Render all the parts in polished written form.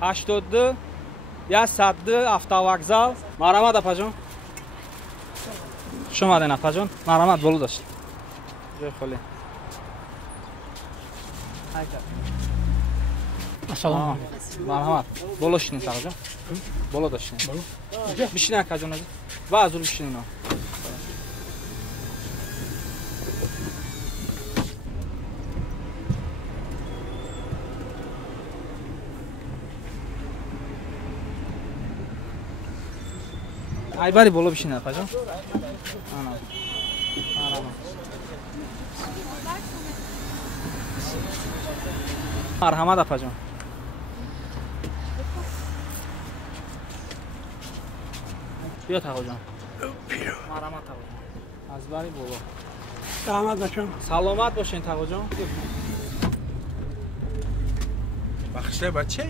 82 یا 102 автовокзал. Марҳамат апаҷон. Хуш омадед апаҷон. Марҳамат болу дошт. ҷой холӣ. Ассалому алайкум. Марҳамат. Боло шидин сағаҷон. Боло доштин. Боло. Бишинин акаҷон азиз. Ва азур бишинин. Айбари боло бишинин апаҷон. Ана. Марҳамат апаҷон. بیا تقو جان. مرحمت تقو جان. از باری بابا. سلامت باشین. سلامت باشین تقو جان. بخشه بچه.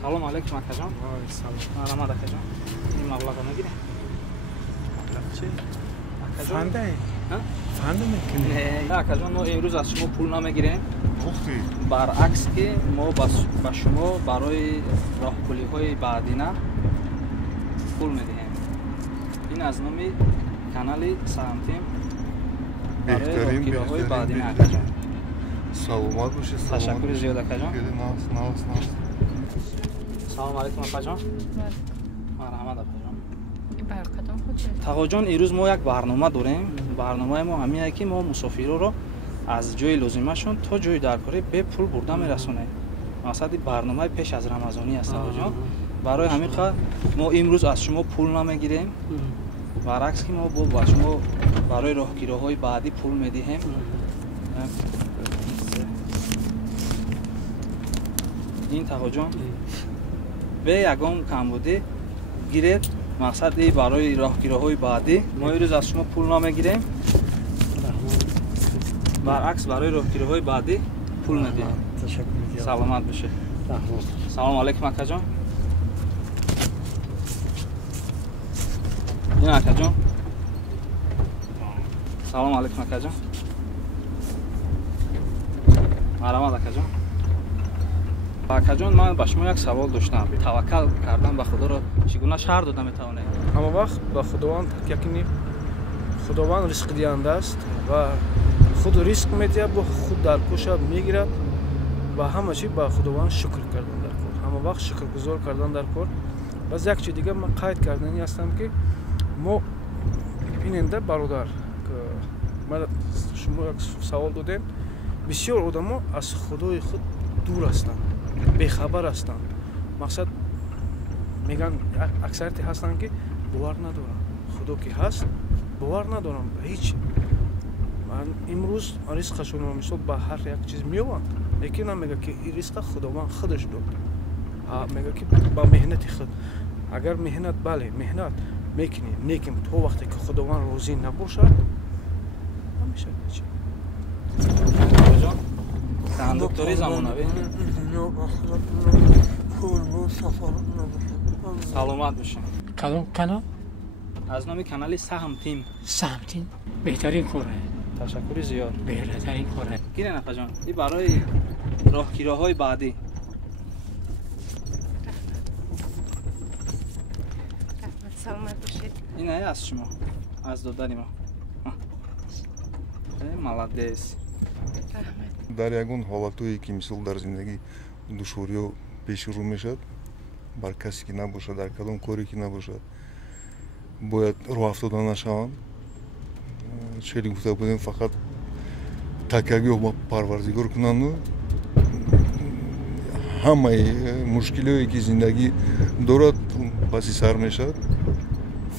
سلام علیکم اکا جان. سلام. مرحمت اکا جان. این مبلغ نگیره. مبلغ چی؟ اکا جان. فنده. ها؟ فنده میکنی. نه اکا جان ما امروز از شما پول نمیگیریم. وقتی. برعکس که ما با شما برای راهپولی های بعدی نه پول میدیم. این از نام کانال سامتیم برای راهپولی های بعدی نه اکا جان. سلامت باشی. تشکر زیاد اکا جان. ناس. سلام علیکم اکا جان. مرحمت اکا جان. برکتون خوشه. تقو جان امروز ما یک برنامه داریم. برنامه ما همینه که ما مسافرها رو از جای لازمشون تا جای درکاری به پول برده میرسونیم. مقصد برنامه پیش از رمضانی است تقو جان. برای همین خاطر ما امروز از شما پول نمیگیریم. برعکس که ما با شما برای راهگیری‌های بعدی پول میدیم. این تقو جان به یگان کمبودی گیرید. مقصد برای راهگیری‌های بعدی ما امروز از شما پول نمیگیریم. برعکس برای راهگیری‌های بعدی پول میدیم. تشکر. سلامت بشه. سلام علیکم اکا جان. این اکا جان. سلام علیکم اکا جان. مرحمت اکا جان. اکا جان من با شما یک سوال داشتم. توکل کردن به خدا رو چگونه شرح داده میتونه؟ همه وقت با خداوند یقینی خداوند رزق دهنده است و خود رزق میده با خود در کوشش میگیرد و همه چی با خداوند شکر کردن در کار. همه وقت شکرگزار کردن در کار. باز یک چیز دیگه من قید کردنی هستم که ما ایننده برادر که من شما یک سوال دادین بسیار آدما از خدای خود دور هستند بیخبر هستند. مقصد میگن اکثریت هستند که باور ندارن خدا که هست باور ندارم هیچ. من امروز رزقشون رو مثلا با هر یک چیز میوند لیکن میگه که این رزق خداوند خودش داد. میگه که با مهنت خود اگر مهنت بله مهنت میکنی لیکن تو وقتی که خداوند روزی نباشد نمیشه چی. جان کاندکتوری زمانوی سلامت باشین. کدوم کانال؟ از نام کانال سهم تیم. سهم تیم بهترین کاره. تشکر زیاد. بهترین کاره. گیرین اکا جان. این برای راهگیری‌های بعدی. سلامت باشید. این از شما از دادن ما. молодец. дар ягон ҳолатое ки мисол дар зиндагӣ душвориҳо пешрӯ мешавад бар касе ки набошад дар кадом коре ки набошад бояд роҳ афтода нашаванд. шели гуфта будем фақат такягоҳ ба парвардигор кунанду ҳамаи мушкилие ки зиндагӣ дорад паси сар мешавад.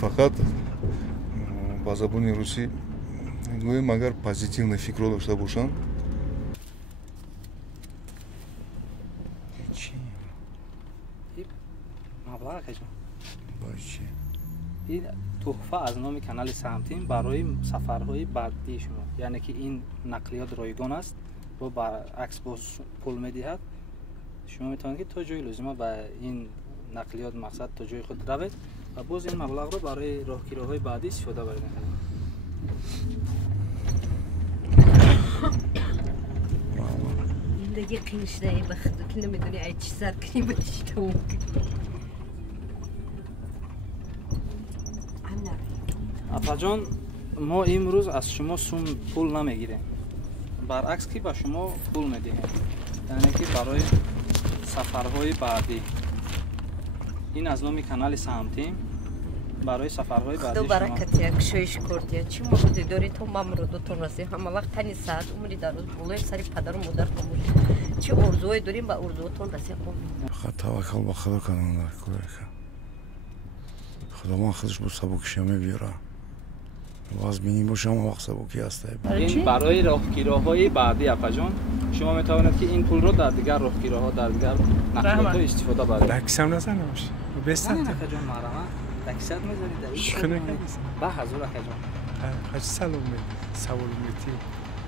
фақат ба забони русӣ гӯем агар позитивна фикро дошта бошанд این تحفه از نام کانال سامتیم برای سفرهای بعدی شما یعنی که این نقلیات رایگان است و برعکس با پول میدهد شما میتونید که تا جای لازمه با این نقلیات مقصد تا جای خود روید و باز این مبلغ رو برای راهگیری‌های بعدی استفاده برید. زندگی قیمشنایی بخدو که نمیدونی ای چی سر کنی بدیش تموم کنی апаҷон мо имрӯз аз шумо сум пул намегирем баръакс ки ба шумо пул медиҳем яъне ки барои сафарҳои баъдӣ ин аз номи канали Самтим барои сафарҳои баъди خدا برکت یک شویش کردی چی موقعی داری تو ممرودتون رسی همه وقت تنی ساعت عمری در روز بولای سری پدر و مادر خاموش چی ارزوی داریم با ارزوتون رسی خدا توکل با خدا کنم در کاری کن خدا ما خودش با سبکشی میبیره باز بینی باشه ما وقت سبکی هسته این برای راهگیری‌های بعدی апаҷон شما میتوانید که این پول رو در دیگر راهگیری‌ها در دیگر نقلیات استفاده ببرید دکسم نزنمش بستم апаҷон марама دکسات میذارید در شکنه با حضور апаҷон حاج سلامتی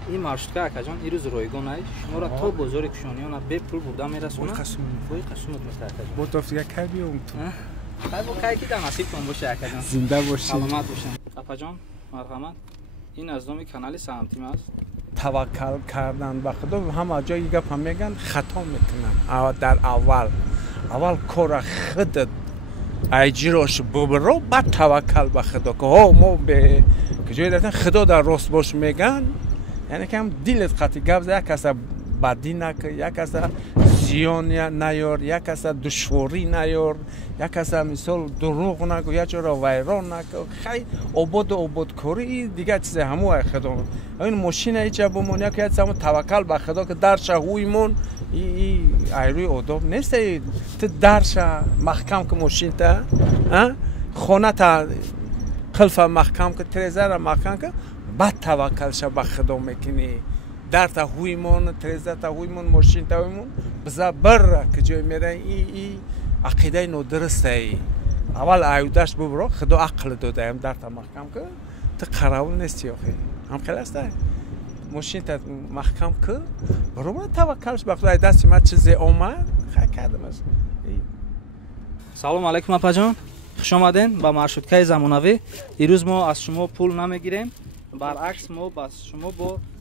این маршрутка апаҷон این روز رایگان است شما را تا بازار کشانیان به پول برده میرسونه وای قسمت می‌خواد با تو دیگه کی بیام تو با کی که نصیبتون باشه апаҷон زنده باشی سلامت باشین апаҷон مرحمت این از نام کانال Самтим است توکل کردن به خدا همه جایی گپ میگن خطا میکنن در اول کار خودت اجراش ببرو بعد توکل به خدا که ها ما به کجای دادن خدا در راست باش میگن یعنی که هم دلت قطعی گپ زد یک کس بدی نکن یک کس زیان نیار یک کس دشواری نیار یک کس مثال دروغ نکن یک جا را ویران نکن خیلی عباد کاری دیگه چیز همو خدا این ماشین ایچه بمون یک یه همون توکل به خدا که درش هویمون ایروی آداب نیست تو درش محکم که ماشین تا خانه تا خلف محکم که تریزر محکم که بعد توکلش به خدا میکنی در تا هویمون تریزر تا هویمون ماشین تا هویمون بزا بر که جای میره ای عقیده نادرسته ای اول عیودش ببرو خدا عقل داده هم در تا محکم که تو قراول نیستی آخی هم خیلی است ماشین تا محکم که برو من توکلش به خدا دستی من چیزی آمد خیلی کردم از سلام علیکم апаҷон خوش آمدین با маршруткаи замонавӣ امروز ما از شما پول نمیگیریم برعکس ما با شما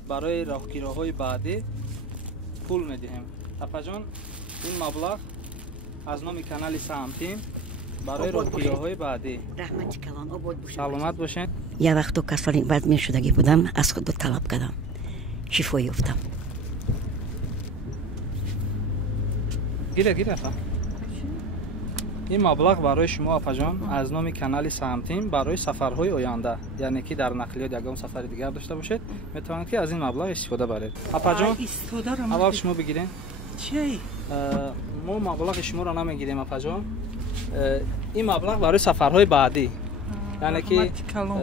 برای راهگیری‌های بعدی پول میدهیم апаҷон این مبلغ از نام کانال Самтим برای راهگیری‌های بعدی رحمت کلان آباد باشین سلامت باشین یه وقت کسانی وزمین شدگی بودم از خود طلب کردم شفا یافتم گیره این مبلغ برای شما апаҷон از نام کانال Самтим برای سفرهای آینده یعنی که در نقلیات یگان سفر دیگر داشته باشید میتونید که از این مبلغ استفاده برید апаҷон اول شما بگیرین چی ما مبلغ شما را نمیگیریم апаҷон این مبلغ برای سفرهای بعدی یعنی که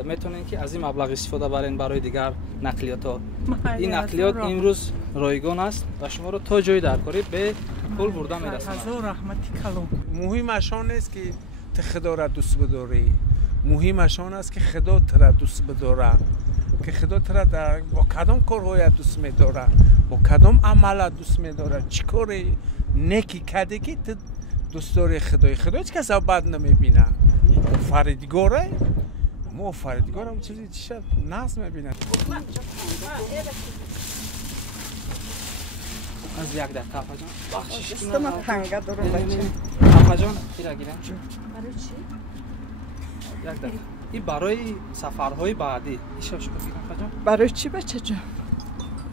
میتونید که از این مبلغ استفاده برین برای دیگر نقلیات ها این نقلیات امروز رایگان است و شما را تا جای درکاری به پول برده میرساند مهمش آن است که تو خدا را دوست بداری مهمش آن است که خدا تو را دوست بداره که خدا تو را با کدام کارهای دوست میداره با کدام عمل دوست میداره چی کاری نیکی کرده که تو دوست داری خدای هیچ کس بد نمیبینه فریدگاره ما فریدگار هم چیزی شد ناز میبینه از یک دقیقه апаҷон بخشش استم تنگه دارم بچه апаҷон ایرا گیرم برای چی؟ یک دقیقه این برای سفرهای بعدی ایشا شما گیرم апаҷон برای چی بچه جان؟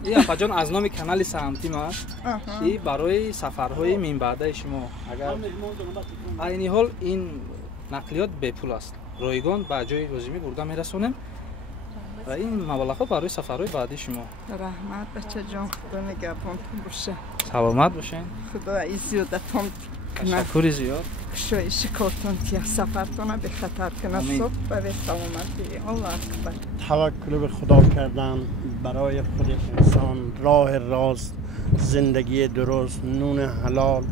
این апаҷон از نام کانال Самтим است این برای سفرهای من بعده شما اگر عین حال این نقلیات به پول است رایگان به جای لازمی برده میرسونیم و این مبلغ برای سفرهای بعدی شما رحمت بچه جان خدا نگهبانتون باشه سلامت باشین خدا ای زیادتون کنه تشکر زیاد شایش کارتون تیا سفرتون به خطر کنه صبح به سلامتی الله اکبر توکل به خدا کردن برای خود انسان راه راست زندگی درست نون حلال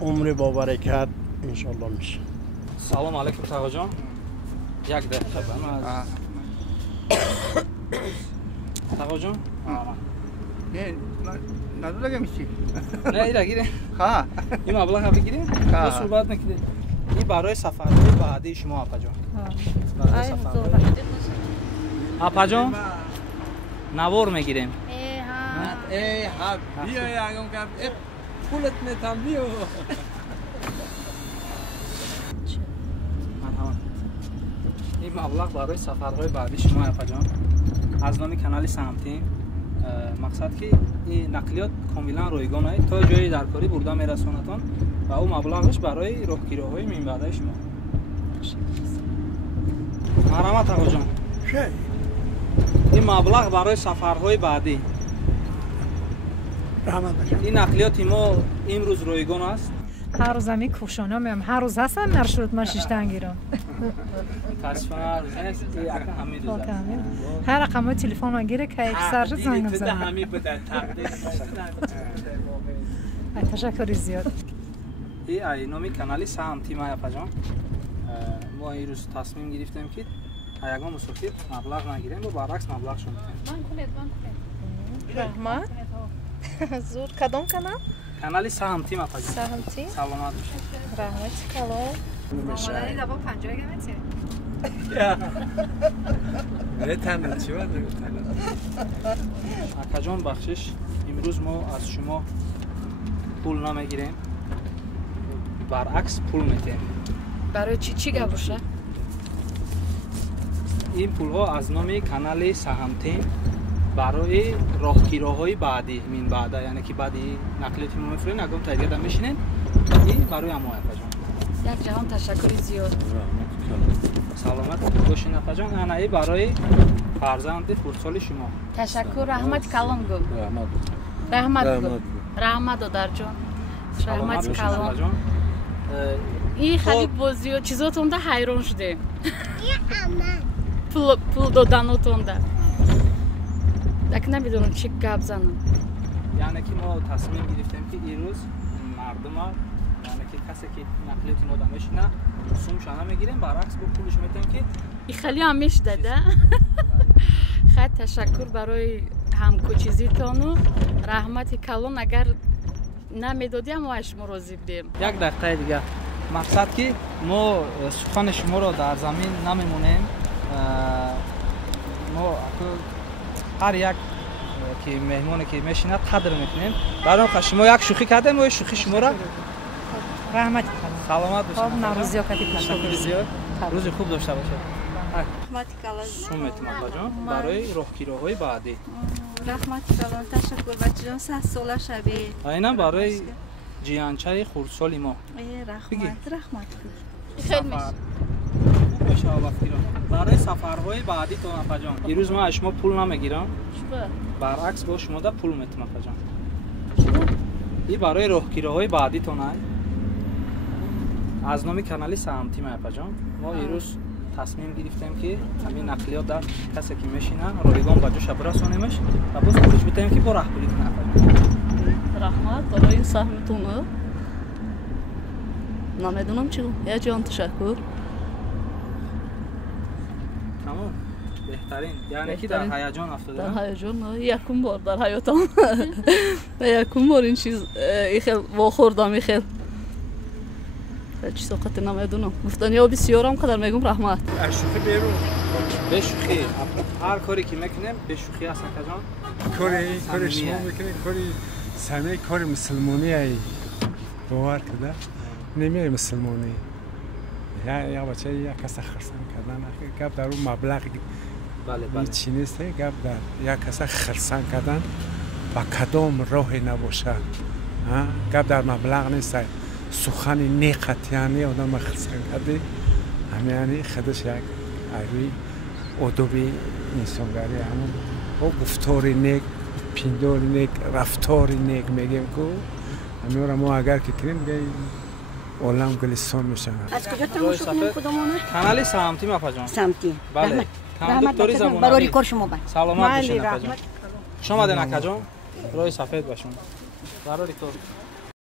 عمر با برکت انشالله میشه سلام علیکم تقا جان یک دقیقه از تقا جان نه نداره میشی نه ایرا گیره ها این مبلغ بگیریم ما صحبت نکردیم این برای سفرهای بعدی شما апаҷон برای سفرهای апаҷон نوار میگیریم ای ها بیا یاگم کرد پولت نتام بیو این مبلغ برای سفرهای بعدی شما آقا جان از نام کانال سمتین مقصد که این نقلیات کاملا رایگان است تا جای درکاری برده میرسونتون و او مبلغش برای راهگیری‌های من بعد شما مرحمت آقا جان این مبلغ برای سفرهای بعدی این نقلیات ما امروز رایگان است هر روز همی کوشانا میم هر روز هستم مرشد ما 6 تا گیرم تصفر است اکا همه دو هر رقم تلفن میگیره که اکثر زنگ میزنه همه بده تقدیر تشکر زیاد این نامی کانال سمتی ما آقا جان ما این روز تصمیم گرفتیم که یگان مسافر مبلغ نگیریم و برعکس مبلغ شون رحمت زور کدام کانال کانال سمتی ما آقا جان سمتی سلامت باشید رحمت کلام مامانانی دبا 50 گمتی نه تنها چی بود آقا جان بخشش امروز ما از شما پول نمیگیریم برعکس پول میتیم برای چی گبوشه این پول ها از نام کانال سهمتین برای راهگیری‌های بعدی من بعد یعنی که بعدی نقلیات ما میفرین اگه تایید میشینین این برای ما آقا جان یک جهان تشکر زیاد سلامت باشین آقا جان انا ای برای فرزند خردسال شما تشکر رحمت کلام گو رحمت دادر جان رحمت کلام این خیلی بازی و چیزاتون ده حیران شده پول دادناتون ده دیگه نمیدونم چی گپ زنم یعنی که ما تصمیم گرفتیم که این روز مردم ها یعنی که کسی که نقلیات ما دمش نه سومش نمیگیریم برعکس با پولش میتیم که این خیلی همیش داده خیلی تشکر برای همکوچیزیتون و رحمت کلان اگر نمیدادیم ما شما راضی بودیم یک دقیقه دیگه مقصد که ما سخن شما را در زمین نمیمونیم ما هر یک که مهمانی که میشینه قدر میکنیم برای شما یک شوخی کردیم و شوخی شما را رحمت سلامت باشید نوروزی ها کردید روز خوب داشته باشید رحمت کلام سومت ما جان برای راهگیری‌های بعدی رحمت کلام تشکر بچه جان 100 ساله شبیه اینا برای جیانچه خردسال ما رحمت خیلی میشه برای سفرهای بعدی تو آقا جان امروز ما شما پول نمیگیرم برعکس با شما ده پول میتونم آقا جان این برای راهگیری‌های بعدی تو نه از نام کانال سمتی ما آقا جان ما امروز تصمیم گرفتیم که همین نقلیات در کسی که میشینه رایگان به جاش برسونیمش و باز پولش بدیم که با راهبری کنه آقا جان رحمت برای این سهمتون نمیدونم چی یا جان تشکر تمام بهترین یعنی که در هیجان افتاده در هیجان یکم بار در حیاتم یکم بار این چیز خیلی واخوردم خیلی چی ساقط نمیدونم گفتن یا بسیارم قدر میگم رحمت شوخی بیرون به شوخی هر کاری که میکنیم به شوخی هست جان کاری شما میکنید کاری سمی کاری مسلمانی ای باور کرده نمیای مسلمانی یا بچه یا کس خرسان کردن گپ در اون مبلغ بله چی نیست گپ در یک کس خرسان کردن با کدام راهی نباشه گپ در مبلغ نیست سخن نیقت یعنی آدم خرسان کرده همین خودش یک عیوی ادبی انسانگری همون و گفتاری نیک پینداری نیک رفتاری نیک میگیم که همین را ما اگر که کنیم عالم گلستان میشن از کجا تماشا کنیم خودمونه کانال سمتی ما جان سمتی بله دکتری زمانی برای کار شما با سلامت باشین جان شما دن جان روی سفید باشون برای کار